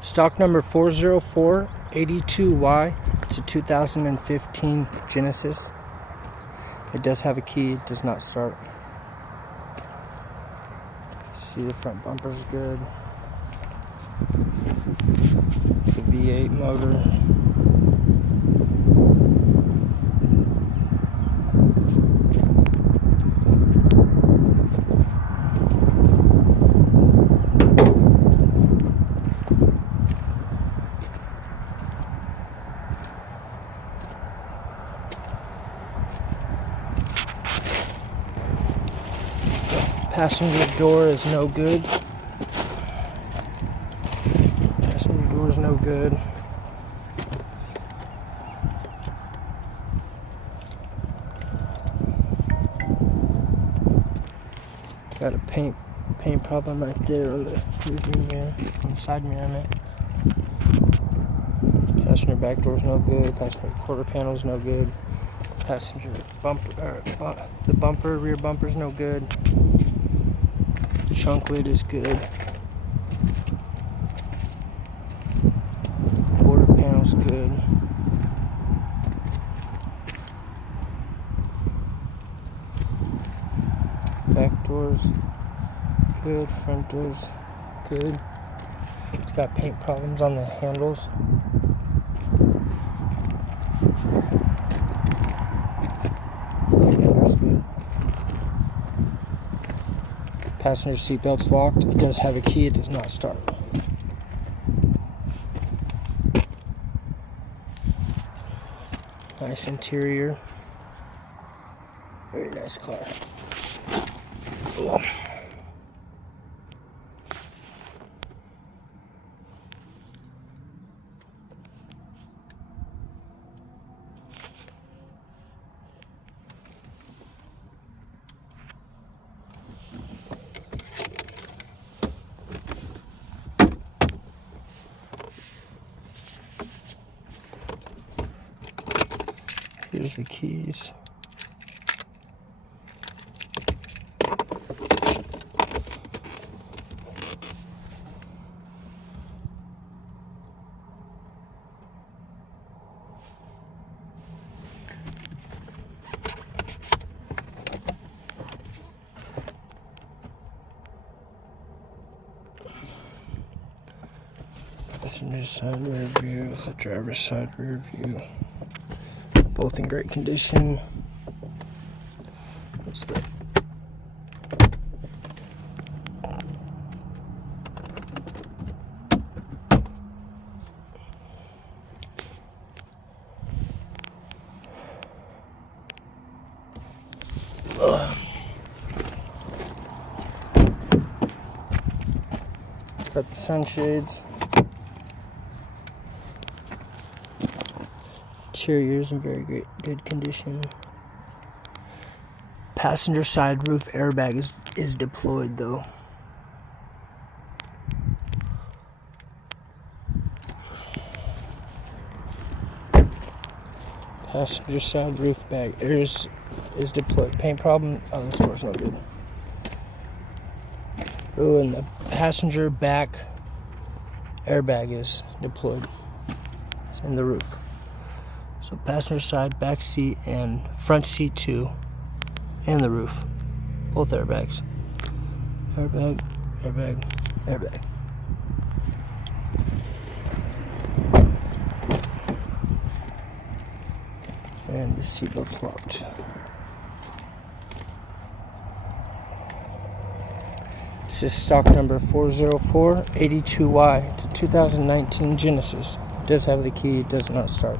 Stock number 40482Y. It's a 2015 Genesis. It does have a key, it does not start. See, the front bumper's good. It's a V8 motor. Passenger door is no good. Passenger door is no good. Got a paint problem right there on the rearview mirror, on the side mirror, I meant. Passenger back door is no good. Passenger quarter panel is no good. Passenger bumper, the bumper, rear bumper is no good. Trunk lid is good. Quarter panel's good. Back door's good. Front door's good. It's got paint problems on the handles. Fender's good. Passenger seatbelt's locked. It does have a key. It does not start. Nice interior. Very nice car. Cool. Here's the keys. Passenger side rear view with the driver's side rear view. Both in great condition. What's that? Got the sunshades. Interior's in very good condition. Passenger side roof airbag is deployed though. Passenger side roof bag is deployed. Paint problem. Oh, this door's no good. Oh, and the passenger back airbag is deployed. It's in the roof. So passenger side, back seat, and front seat too, and the roof. Both airbags. Airbag, airbag, airbag. And the seatbelt's locked. This is stock number 40482Y. It's a 2019 Genesis. It does have the key, it does not start.